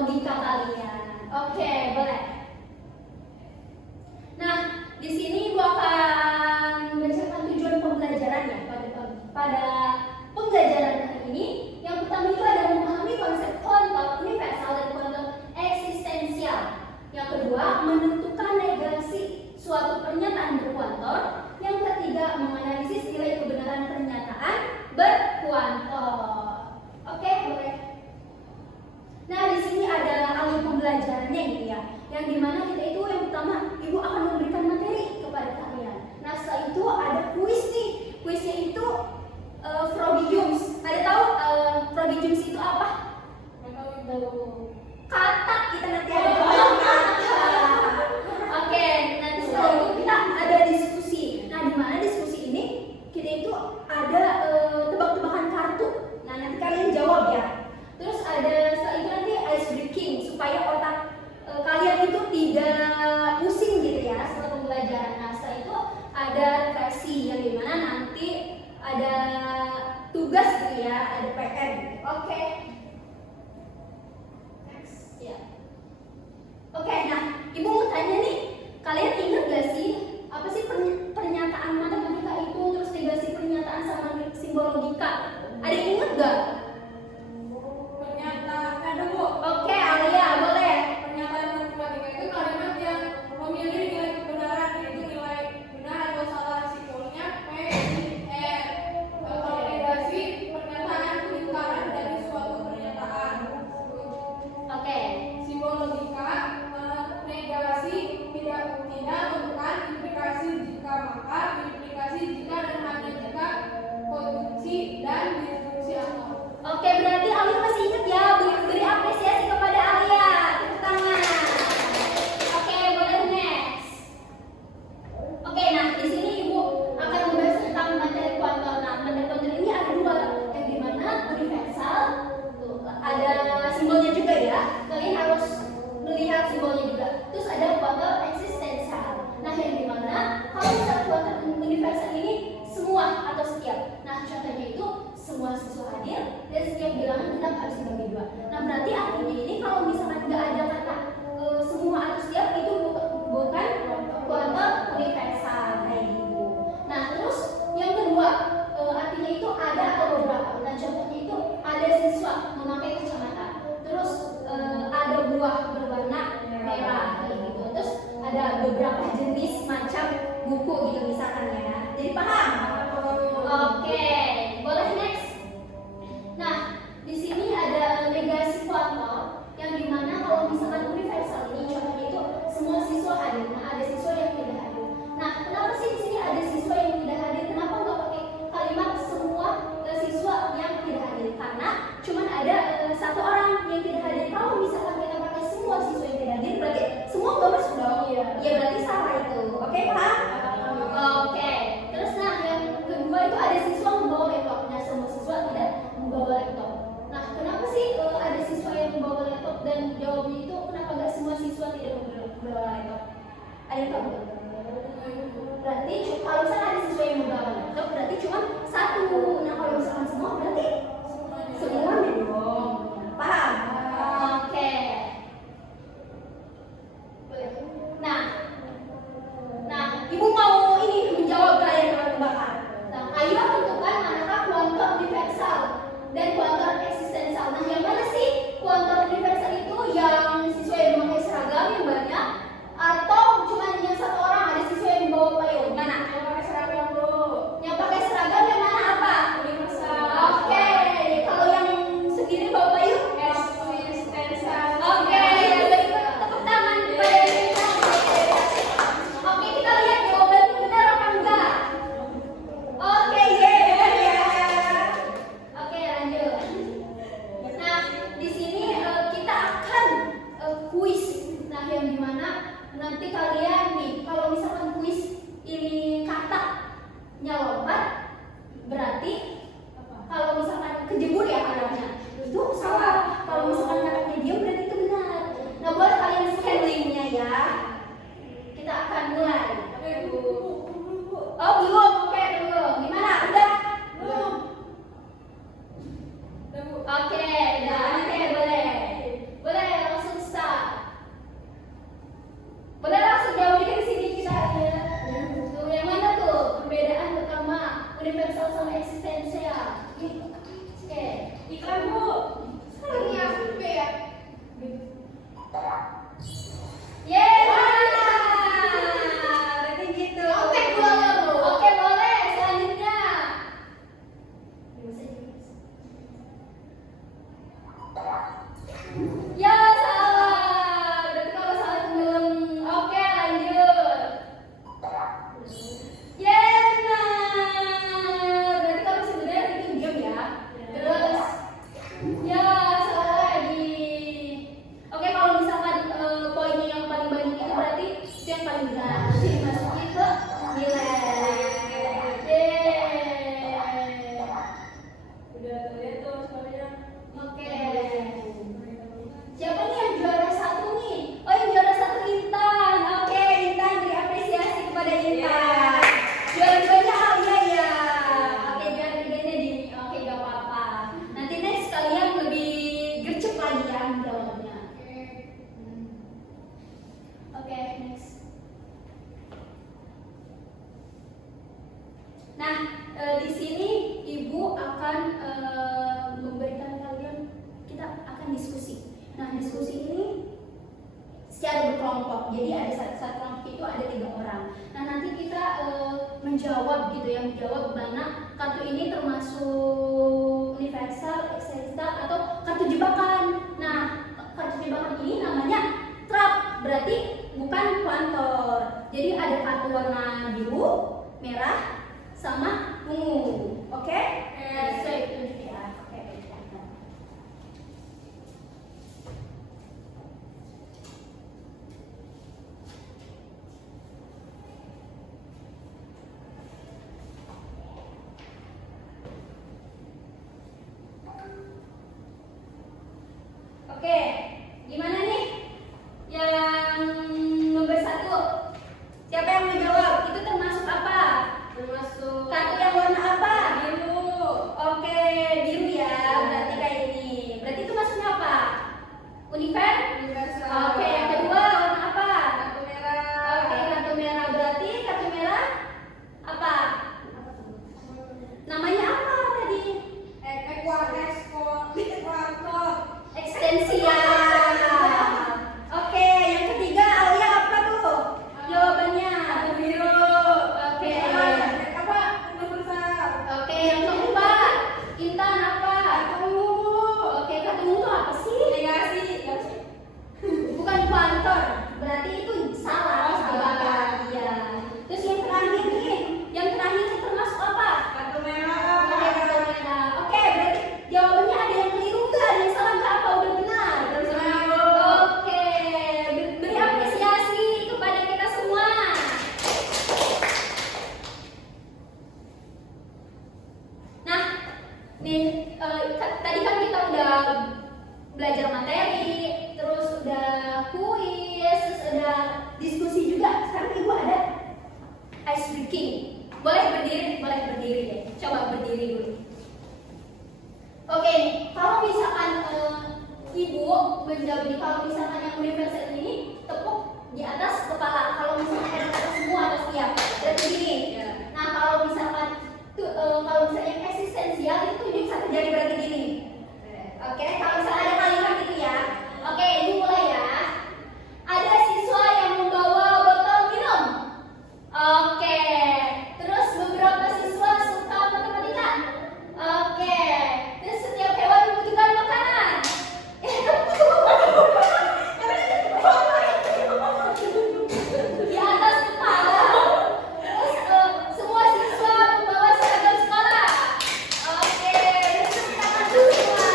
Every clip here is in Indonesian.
logika kalian. Oke, boleh. Nah, di sini Ibu akan membacakan tujuan pembelajarannya pada pembelajaran kali ini. Yang pertama itu ada memahami konsep kuantum universal dan kuantum eksistensial. Yang kedua, menentukan negasi suatu pernyataan berkuantum. Yang ketiga, menganalisis nilai kebenaran pernyataan berkuantum. Oke, boleh. Nah, di sini ada alur pembelajarannya gitu ya. Yang dimana kita itu yang pertama, Ibu akan memberikan materi kepada kalian. Nah, setelah itu ada kuis nih. Kuisnya itu Frobijums. Ada tahu Frobijums itu apa? Kata. Kita nanti ada kata. Oke, nanti setelah itu kita ada diskusi. Nah, di mana diskusi ini kita itu ada tebak-tebakan kartu. Nah, nanti kalian jawab ya. Terus ada setelah itu nanti ice breaking supaya otak kalian itu tidak pusing gitu ya setelah pembelajaran. Nah, setelah itu ada refleksi yang dimana nanti ada tugas gitu ya, ada PR gitu. Oke. Next. Ya. Oke, nah Ibu mau tanya nih, kalian ingat gak sih apa sih pernyataan matematika itu, terus negasi pernyataan sama simbol logika? Ada yang ingat gak? Oke, Alia, boleh. Pernyataan matematika itu kalimat yang memiliki nilai kebenaran, yaitu nilai benar atau salah, simbolnya P, I, R. Kalau negasi, pernyataan pengingkaran dari suatu pernyataan. Oke. Simbol logika, negasi tidak bukan, implikasi jika maka, implikasi jika dan hanya jika, konjungsi dan disjungsi atau. Oke, berarti Alia masih ingat ya, beri apresiasi kepada Alia. Tepuk tangan. Oke, boleh next. Oke, nah di sini Ibu akan membahas tentang materi kuantum. Nah, materi kuantum ini ada dua, yang dimana universal, tuh, ada simbolnya juga ya. Kalian harus melihat simbolnya juga. Terus ada kuantum eksistensial. Nah, yang dimana kalau misalnya kuantum universal ini semua atau setiap. Nah, contohnya itu semua siswa hadir dan setiap bilangan tetap harus dibagi dua. Nah, berarti artinya ini kalau misalkan nggak ada kata semua atau setiap itu bukan kuantum universal kayak gitu. Nah, terus yang kedua artinya itu ada atau beberapa. Nah, contohnya itu ada siswa memakai kacamata. Terus ada buah berwarna merah kayak gitu. Terus ada beberapa jenis macam buku gitu misalkan ya. Jadi paham? Oke, boleh next. Nah, di sini ada negasi kuantum yang dimana kalau misalkan universal ini contohnya itu semua siswa hadir. Nah, ada siswa yang tidak hadir. Nah, kenapa sih di sini ada siswa yang tidak hadir? Kenapa nggak pakai kalimat semua siswa yang tidak hadir? Karena cuman ada satu orang yang tidak hadir. Kalau misalkan kita pakai semua siswa yang tidak hadir, berarti semua nggak masuk dong. Ya berarti salah itu. Oke, paham? Oke. Terus nah yang kedua itu ada siswa membawa laptop. Nah, semua siswa tidak membawa laptop. Nah, kenapa sih ada siswa yang membawa laptop dan jawabnya itu kenapa nggak semua siswa tidak membawa laptop? Ada yang tahu? Berarti kalau misalnya ada siswa yang membawa laptop berarti cuma satu. Nah, kalau misalkan semua berarti semua dong. Paham? Oke. Nah, Ibu mau ini menjawab kalian tebak-tebakan. Nah, ayo tentukan manakah kuantum universal dan kuantum eksistensial. Nah, yang mana sih kuantum universal itu yang siswa yang memakai seragam yang banyak atau cuma yang satu orang ada siswa yang membawa payung? Mana? Yang pakai seragam, Bro. Yang pakai seragam yang mana apa? Universal. Oke, kalau yang sendiri bawa payung? Eksistensial. Oke, beri tepuk tangan kepada mereka. Oke, kita lihat jawaban benar apa enggak. Oke, benar ya. Oke, lanjut. Nah, di sini kita akan kuis. Nah, yang dimana nanti kalian nih, kalau misalkan kuis ini katanya lompat, berarti kalau misalkan kejebur ya katanya itu salah. Kalau misalkan katanya diam berarti itu benar. Nah, buat kalian scan linknya ya. Kita akan mulai. Oh, belum. Oke, belum. Gimana? Udah? Belum. Oke, udah. Oke, boleh. Boleh Berarti gitu. Oke, boleh, Bu. Oke, boleh. Selanjutnya. Ya, salah. Berarti kamu salah tenggelam. Oke, lanjut. Benar. Berarti kamu sebenarnya itu diam ya. Terus, ya salah lagi. Oke, kalau misalkan poinnya yang paling banyak itu berarti itu yang paling benar. Jadi dimasukin ke nilai. Yeay. Udah terlihat tuh semuanya. Oke. Siapa nih yang juara satu nih? Oh, yang juara satu Intan. Oke, Intan, beri apresiasi kepada Intan. Juara duanya Alia ya. Oke, juara tiganya Dini. Oke, gak apa-apa. Nanti next kalian lebih gercep lagi ya jawabnya. Oke, next. Nah, di sini Ibu akan memberikan kalian, kita akan diskusi. Nah, diskusi ini secara berkelompok. Jadi ada satu kelompok itu ada 3 orang. Nah, nanti kita menjawab gitu ya, menjawab mana kartu ini termasuk universal, eksistensial atau kartu jebakan. Nah, kartu jebakan ini namanya trap, berarti bukan kuantor. Jadi ada kartu warna biru, merah, sama ungu. Oke? Saya tunjuk ya. Oke. Oke, gimana nih? Yang nomor 1. Siapa yang mau jawab? Itu termasuk apa? Termasuk Kartu yang warna apa? biru. Oke, biru ya. Berarti kayak ini. Berarti itu maksudnya apa? Universal? Universal. Oke, yang kedua warna apa? Kartu merah. Oke, kartu merah. Berarti kartu merah apa? Namanya apa tadi? Ekuator. Ekstensial. Oke, yang ketiga Alia apa tuh? Jawabannya. Kartu biru. Oke. Apa? Universal. Oke, yang keempat Intan apa? Kartu ungu. Oke, kartu ungu tuh apa sih? Negasi. Bukan kuantor, berarti itu salah. Oh, salah. Iya. Terus yang terakhir nih, yang terakhir itu termasuk apa? Kartu Oke, merah. kartu merah. Oke, berarti jawabannya ada yang keliru nggak? Ada yang salah nggak? Apa udah benar? Benar. Oke, beri apresiasi kepada kita semua. Nah, nih tadi kan kita udah belajar materi, terus udah kuis, terus udah diskusi juga. Sekarang Ibu ada ice breaking. Boleh berdiri deh. Coba berdiri dulu. Oke, kalau misalkan Ibu menjawab ini, kalau misalkan yang universal ini tepuk di atas kepala. Kalau misalkan ada kata semua atau siap, berarti gini. Ya. Nah, kalau misalkan kalau misalnya yang eksistensial itu tunjuk satu jari berarti gini. Oke, kalau misalnya ada kalimat gitu ya. Oke, ini mulai ya. Ada siswa yang membawa botol minum. Oke. Terus beberapa siswa suka matematika. Oke. Terus setiap hewan membutuhkan makanan. Di atas kepala. Terus semua siswa membawa seragam sekolah. Oke, tepuk tangan semua.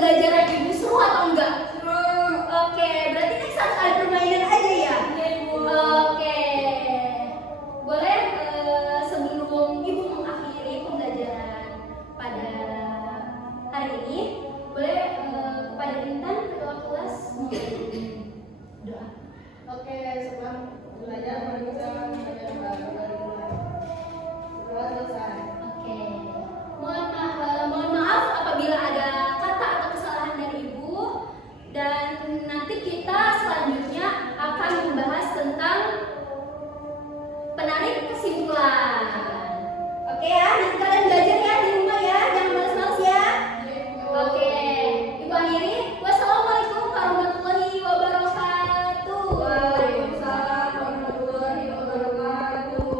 belajar